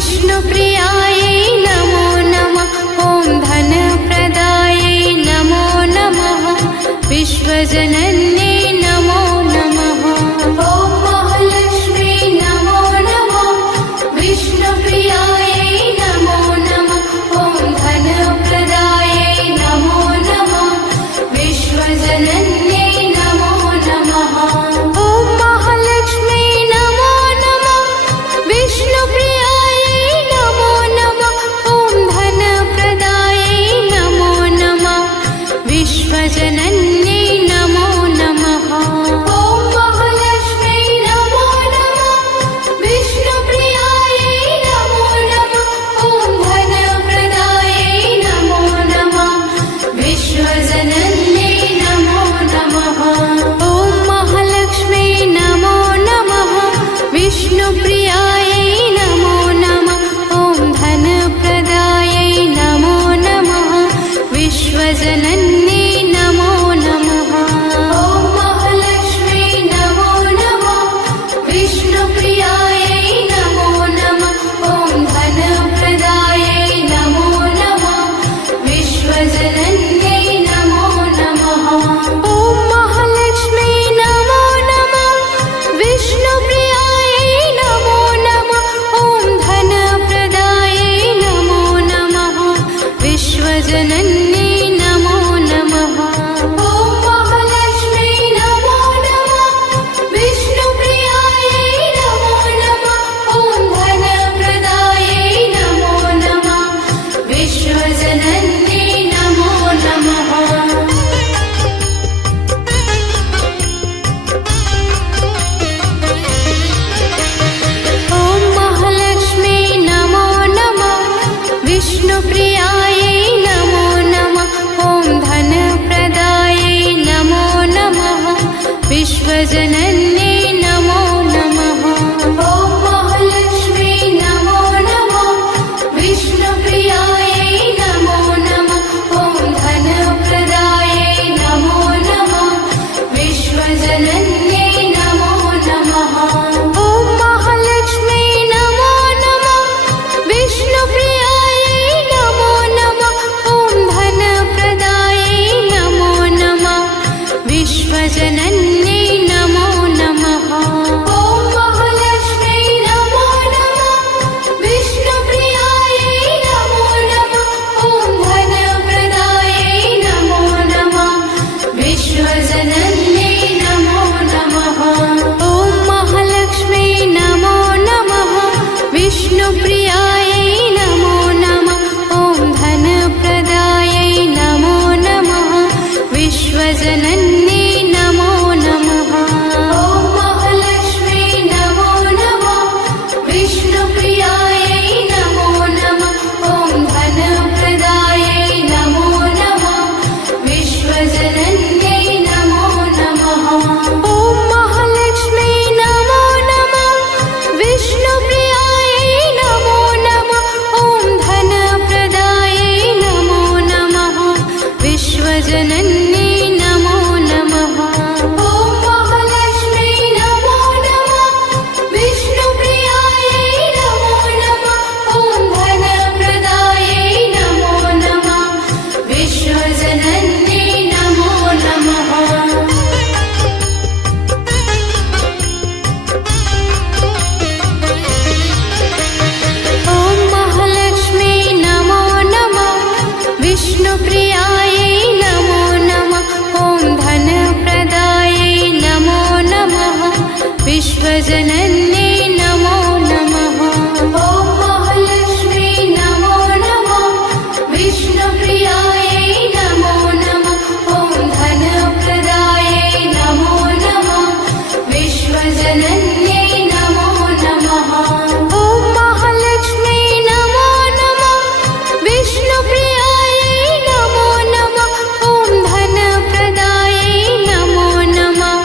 विष्णुप्रियायै नमो नमः। ॐ धनप्रदायै नमो नमः। विश्वजनन्यै नमो नमः। ॐ महालक्ष्मी नमो नमः। विष्णुप्रियायै नमो नमः। ॐ धनप्रदायै नमो नमः। विश्वजनन्यै नमो नमः। ॐ महालक्ष्मी नमो नमः। विष्णुप्रियायै नमो नमः। ॐ धनप्रदायै नमो नमः। विश्वजनन्यै नमो नमः। ॐ महालक्ष्मी नमो नमः। विष्णुप्रियायै नमो नमः। ॐ धनप्रदायै नमो नमः। विश्वजनन्यै नमो नमः। ॐ महालक्ष्मी नमो नमः। विष्णुप्रियायै नमो नमः। ॐ धनप्रदायै नमो नमः। विश्वजनन्यै नमो नमः। ॐ महालक्ष्मी नमो नमः। विष्णुप्रियायै नमो नमः। ॐ धनप्रदायै नमो नमः। विश्वजनन्यै नमो नमः। ॐ महालक्ष्मी नमो नमः। विष्णुप्रियायै नमो नमः। ॐ धनप्रदायै नमो नमः। विश्वजनन्यै नमो नमः। ॐ महालक्ष्मी नमो नमः। विष्णुप्रियायै नमो नमः। ॐ धनप्रदायै नमो नमः। विश्वजनन्यै नमो नमः। ॐ महालक्ष्मी नमो नमः। विष्णुप्रियायै नमो नमः। ॐ धनप्रदायै नमो नमः। विश्वजनन्यै नमो नमः। ॐ महालक्ष्मी नमो नमः। विष्णुप्रियायै नमो नमः। ॐ धनप्रदायै नमो नमः। विश्वजनन्यै नमो नमः। ॐ महालक्ष्मी नमो नमः। विष्णुप्रियायै नमो नमः। ॐ धनप्रदायै नमो नमः। विश्वजनन्यै नमो नमः। ॐ महालक्ष्मी नमो नमः। विष्णुप्रियायै नमो नमः। ॐ धनप्रदायै नमो नमः। विश्वजनन्यै नमो नमः। ॐ महालक्ष्मी नमो नमः। विष्णुप्रियायै नमो नमः। ॐ धनप्रदायै नमो नमः। विश्वजनन्यै नमो नमः। ॐ महालक्ष्मी नमो नमः। विष्णुप्रियायै नमो नमः। ॐ धनप्रदायै नमो नमः। विश्वजनन्यै नमो नमः। ॐ महालक्ष्मी नमो नमः। विष्णुप्रियायै नमो नमः। ॐ धनप्रदायै नमो नमः। विश्वजनन्यै नमो नमः। ॐ महालक्ष्मी नमो नमः। विष्णुप्रियायै नमो नमः। ॐ धनप्रदायै नमो नमः। विश्वजनन्यै नमो नमः। ॐ महालक्ष्मी नमो नमः। विष्णुप्रियायै नमो नमः। ॐ धनप्रदायै नमो नमः। विश्वजनन्यै नमो नमः। ॐ महालक्ष्मी नमो नमः। विष्णुप्रियायै नमो नमः। ॐ धनप्रदायै नमो नमः। विश्वजनन्यै नमो नमः। ॐ महालक्ष्मी नमो नमः। विष्णुप्रियायै नमो नमः। ॐ धनप्रदायै नमो नमः।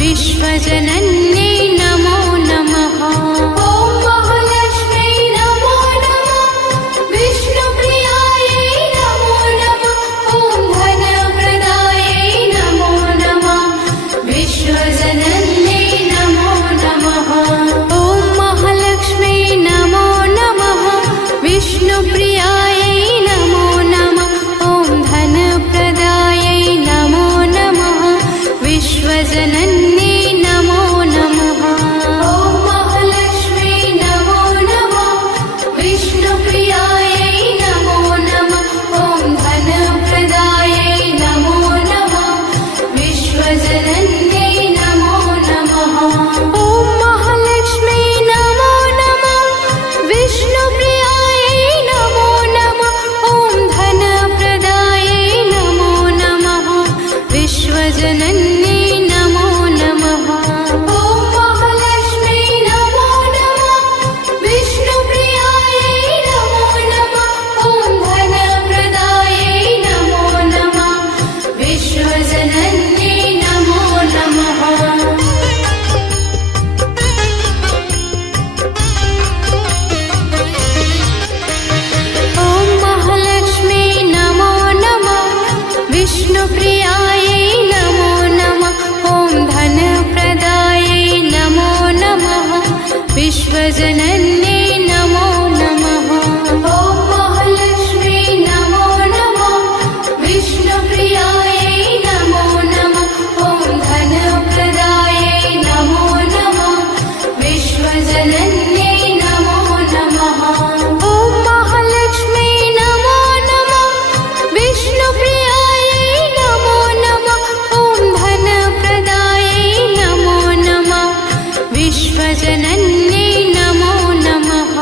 विश्वजनन्यै नमो नमः। ॐ महालक्ष्मी नमो नमः। विष्णुप्रियायै नमो नमः। ॐ धनप्रदायै नमो नमः। विश्वजनन्यै नमो नमः। ॐ महालक्ष्मी नमो नमः। विश्वजनन्ये नमो नमः। ॐ महालक्ष्मी नमो नमः। विष्णुप्रियायै नमो नमः। ॐ धनप्रदायै नमो नमः। विश्वजनन्ये नमो नमः। ॐ महालक्ष्मी नमो नमः। विष्णुप्रियायै नमो नमः। ॐ धनप्रदायै नमो नमः। विश्वजनन्ये नमो नमः। ॐ महालक्ष्मी नमो नमः। विष्णुप्रियायै नमो नमः। ॐ धनप्रदायै नमो नमः। विश्वजनन्ये नमो नमः। ॐ महालक्ष्मी नमो नमः। विष्णुप्रियायै नमो नमः। ॐ धनप्रदायै नमो नमः। विश्वजनन्ये नमो नमः। ॐ महालक्ष्मी नमो नमः। विष्णुप्रियायै नमो नमः। ॐ धनप्रदायै नमो नमः। विश्वजनन्ये नमो नमः। ॐ महालक्ष्मी नमो नमः। विष्णुप्रियायै नमो नमः। ॐ धनप्रदायै नमो नमः। विश्वजनन्ये नमो नमः।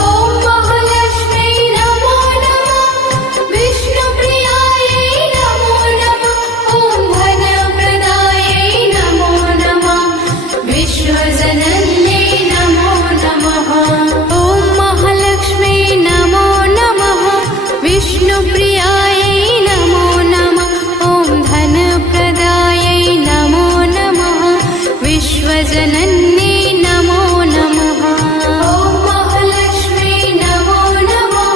ॐ महालक्ष्मी नमो नमः। विष्णुप्रियायै नमो नमः। ॐ धनप्रदायै नमो नमः। विश्वजनन्ये नमो नमः। ॐ महालक्ष्मी नमो नमः। विष्णुप्रियायै नमो नमः। ॐ धनप्रदायै नमो नमः। विश्वजनन्ये नमो नमः। ॐ महालक्ष्मी नमो नमः।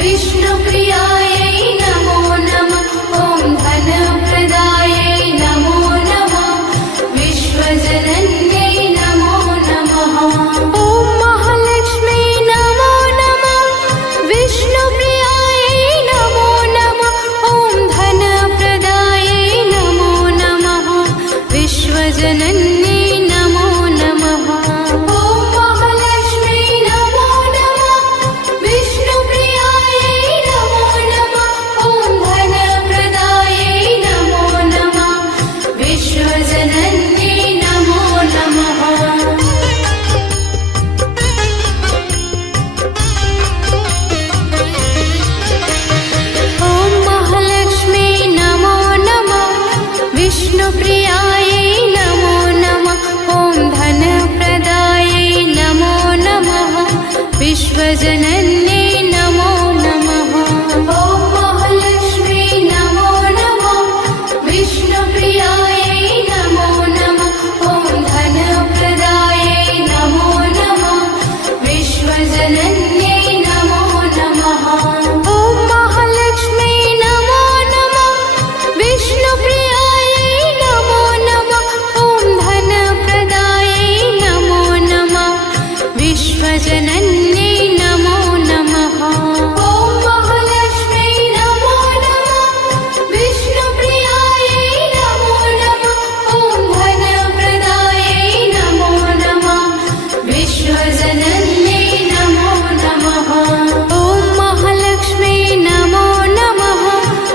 विष्णुप्रियायै नमो नमः। ॐ धनप्रदायै नमो नमः। विश्वजनन्ये नमो नमः। ॐ महालक्ष्मी नमो नमः। विष्णुप्रियायै नमो नमः। ॐ धनप्रदायै नमो नमः। विश्वजनन्ये नमो नमः। ॐ महालक्ष्मी नमो नमः। विष्णुप्रियायै नमो नमः। ॐ धनप्रदायै नमो नमः। विश्वजनन्ये नमो नमः। ॐ महालक्ष्मी नमो नमः। विष्णुप्रियायै नमो नमः। ॐ धनप्रदायै नमो नमः। विश्वजनन्ये नमो नमः। ॐ महालक्ष्मी नमो नमः। विष्णुप्रियायै नमो नमः। ॐ धनप्रदायै नमो नमः। विश्वजनन्ये नमो नमः। ॐ महालक्ष्मी नमो नमः। विष्णुप्रियायै नमो नमः। ॐ धनप्रदायै नमो नमः। विश्वजनन्ये नमो नमः। ॐ महालक्ष्मी नमो नमः। विष्णुप्रियायै नमो नमः। ॐ धनप्रदायै नमो नमः। विश्वजनन्ये नमो नमः। ॐ महालक्ष्मी नमो नमः।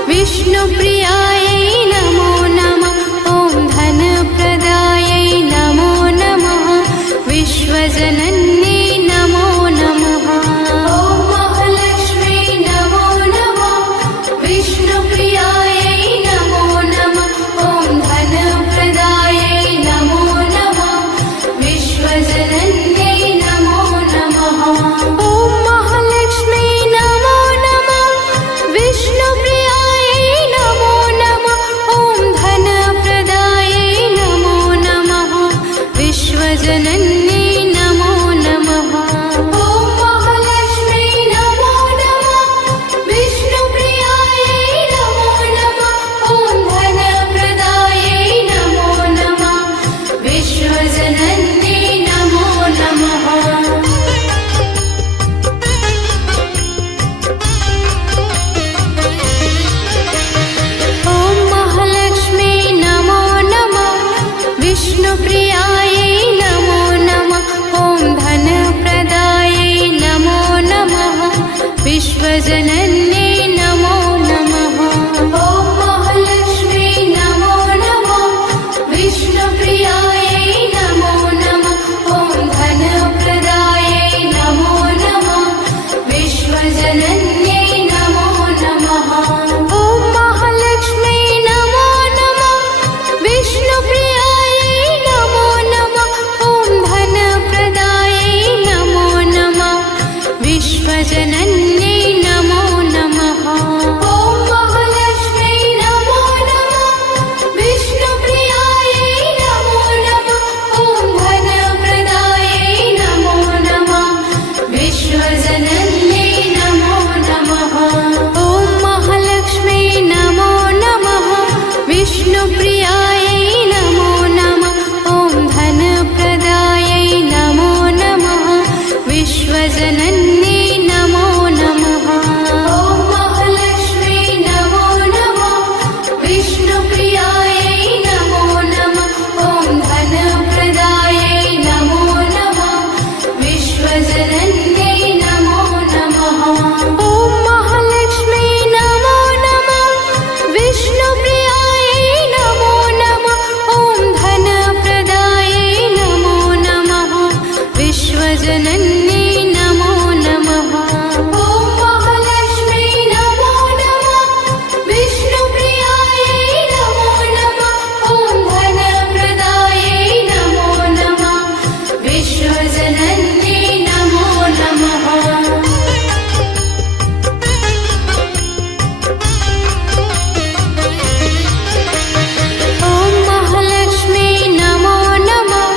विष्णुप्रियायै नमो नमः। ॐ धनप्रदायै नमो नमः। विश्वजनन्ये नमो नमः। ॐ महालक्ष्मी नमो नमः। विष्णुप्रियायै नमो नमः। ॐ धनप्रदायै नमो नमः। विश्वजनन्ये नमो नमः। ॐ महालक्ष्मी नमो नमः। विष्णुप्रियायै नमो नमः। ॐ धनप्रदायै नमो नमः। विश्वजनन्ये नमो नमः। ॐ महालक्ष्मी नमो नमः। विष्णुप्रियायै नमो नमः। ॐ धनप्रदायै नमो नमः। विश्वजनन्ये नमो नमः। विष्णुप्रियायै नमो नमः। ॐ धनप्रदायै नमो नमः। विश्वजनन्यै नमो नमः। ॐ महालक्ष्मी नमो नमः। विष्णुप्रियायै नमो नमः। ॐ धनप्रदायै नमो नमः। विश्वजनन्यै नमो नमः। ॐ महालक्ष्मी नमो नमः। विष्णुप्रियायै नमो नमः। ॐ धनप्रदायै नमो नमः। विश्वजनन्यै नमो नमः। ॐ महालक्ष्मी नमो नमः। विष्णुप्रियायै नमो नमः। ॐ धनप्रदायै नमो नमः। विश्वजनन्यै नमो नमः। ॐ महालक्ष्मी नमो नमः। विष्णुप्रियायै नमो नमः। ॐ धनप्रदायै नमो नमः। विश्वजनन्यै नमो नमः। ॐ महालक्ष्मी नमो नमः। विष्णुप्रियायै नमो नमः। ॐ धनप्रदायै नमो नमः। विश्वजनन्यै नमो नमः। ॐ महालक्ष्मी नमो नमः। विष्णुप्रियायै नमो नमः। ॐ धनप्रदायै नमो नमः। विश्वजनन्यै नमो नमः। ॐ महालक्ष्मी नमो नमः। विष्णुप्रियायै नमो नमः। ॐ धनप्रदायै नमो नमः। विश्वजनन्यै नमो नमः। ॐ महालक्ष्मी नमो नमः।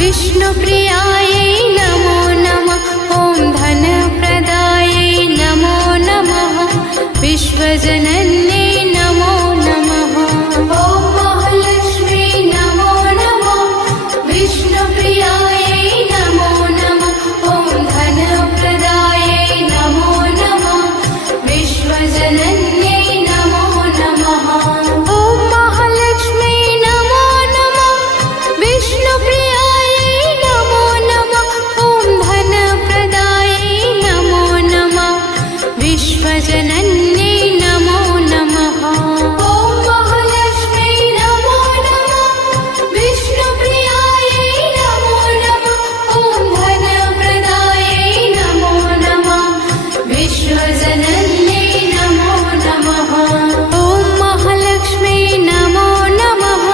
विष्णुप्रियायै नमो नमः। ॐ धनप्रदायै नमो नमः। विश्वजनन्यै नमो नमः। ॐ महालक्ष्मी नमो नमः। विष्णुप्रियायै नमो नमः। ॐ धनप्रदायै नमो नमः। विश्वजनन्यै नमो नमः। ॐ महालक्ष्मी नमो नमः। विष्णुप्रियायै नमो नमः। ॐ धनप्रदायै नमो नमः। विश्वजनन्यै नमो नमः। ॐ महालक्ष्मी नमो नमः। विष्णुप्रियायै नमो नमः। ॐ धनप्रदायै नमो नमः। विश्वजनन्यै नमो नमः। ॐ महालक्ष्मी नमो नमः।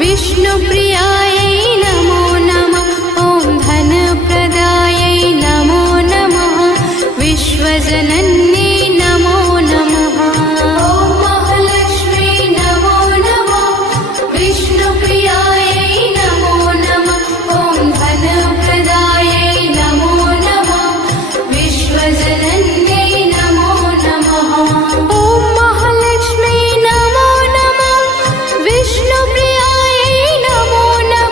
विष्णुप्रियायै नमो नमः। ॐ धनप्रदायै नमो नमः। विश्वजनन्यै नमो नमः। ॐ महालक्ष्मी नमो नमः। विष्णुप्रियायै नमो नमः। ॐ धनप्रदायै नमो नमः। विश्वजनन्यै नमो नमः। ॐ महालक्ष्मी नमो नमः। विष्णुप्रियायै नमो नमः।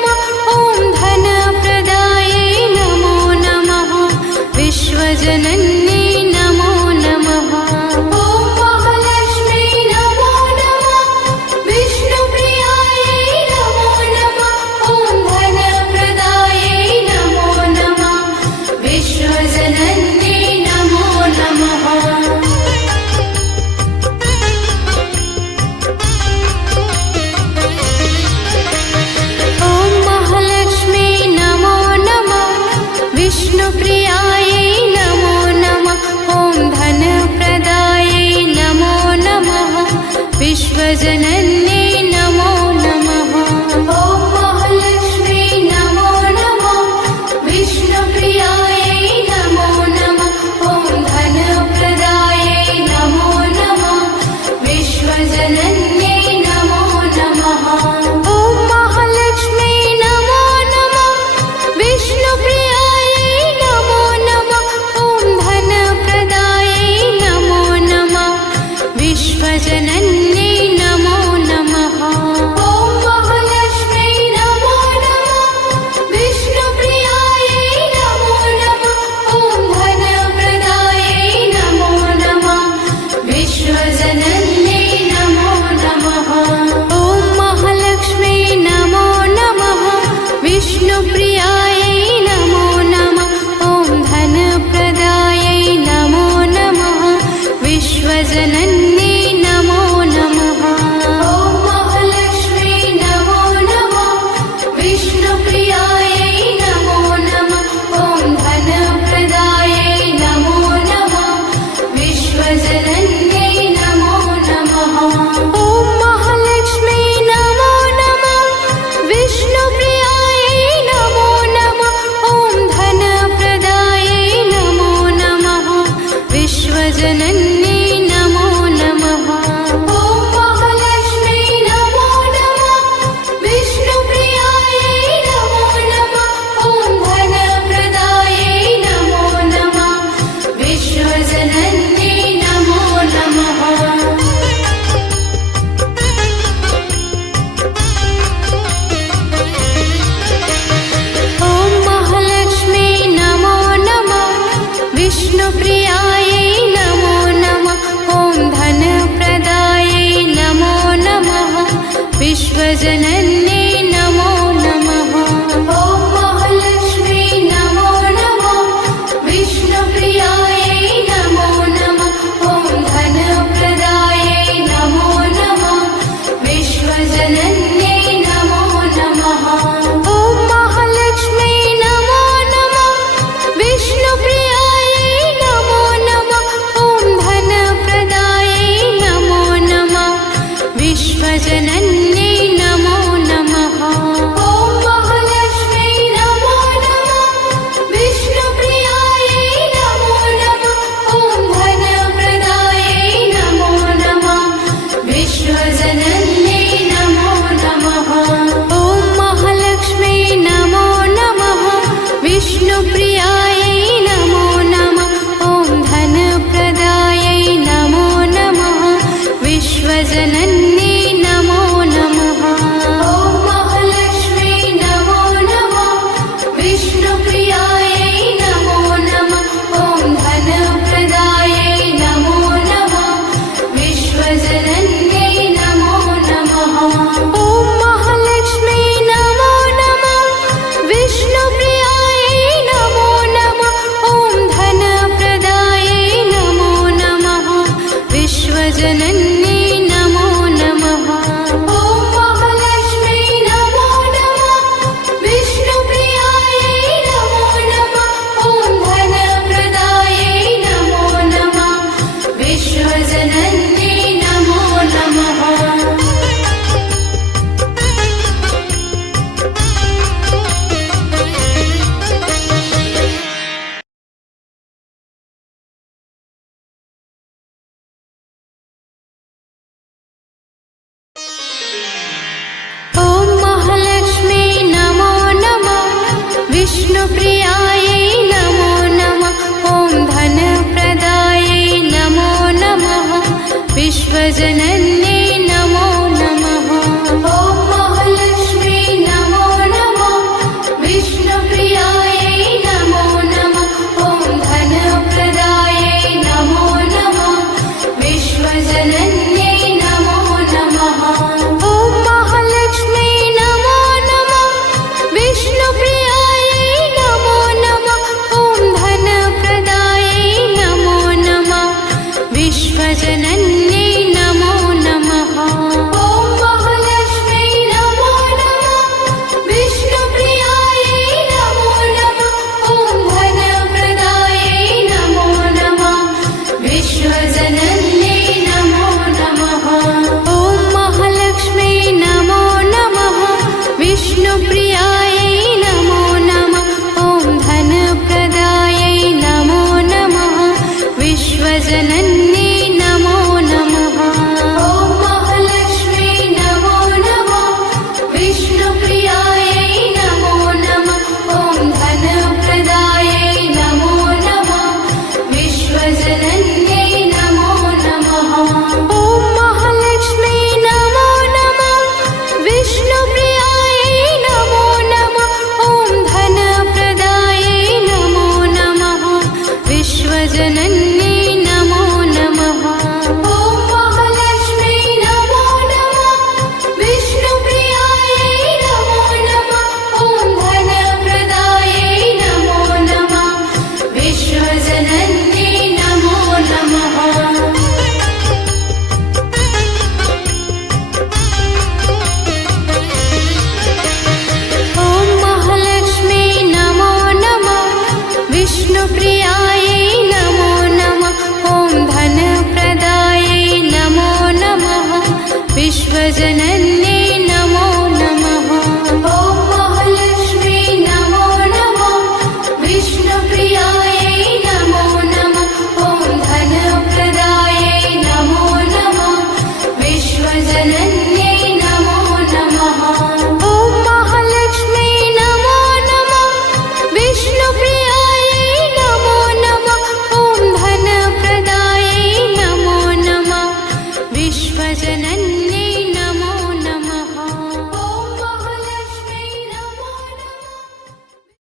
प्रिया